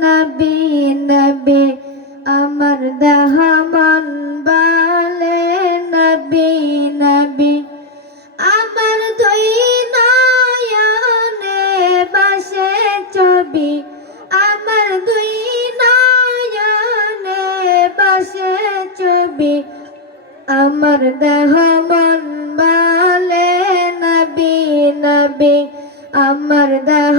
নবী নবী, আমার দেহ মন বলে। নবী নবী, আমার দুই নয়নে বাসে ছবি। আমার দুই নয়নে বাসে ছবি। আমার দেহ মন বলে। নবী নবী, আমার দেহ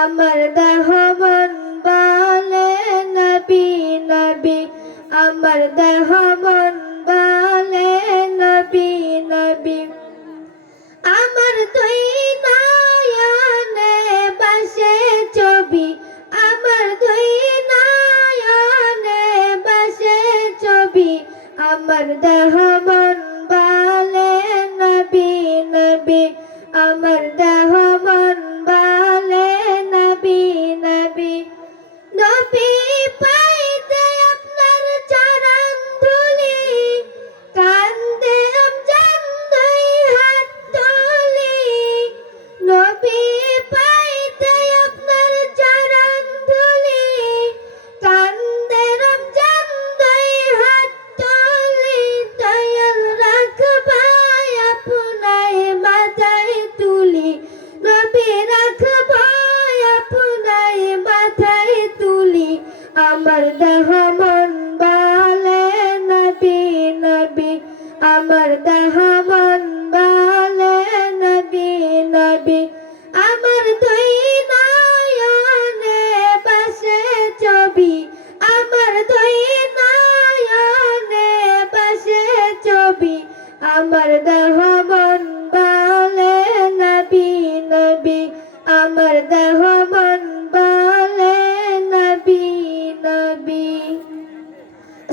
আমার দেহ মন বলে নবী নবী। আমার দেহ মন বলে নবী নবী। আমার দুই নয়নে বাসে ছবি। আমার দুই নয়নে বাসে ছবি। আমার দেহ মন বলে নবী নবী। আমার দেহ আমার দেহ মন বলে নবী নবী। আমার দেহ মন বলে নবী নবী। আমার দুই নয়নে বাসে ছবি। আমার দুই নয়নে বাসে ছবি। আমার দেহ মন বলে নবী নবী। আমার দেহ মন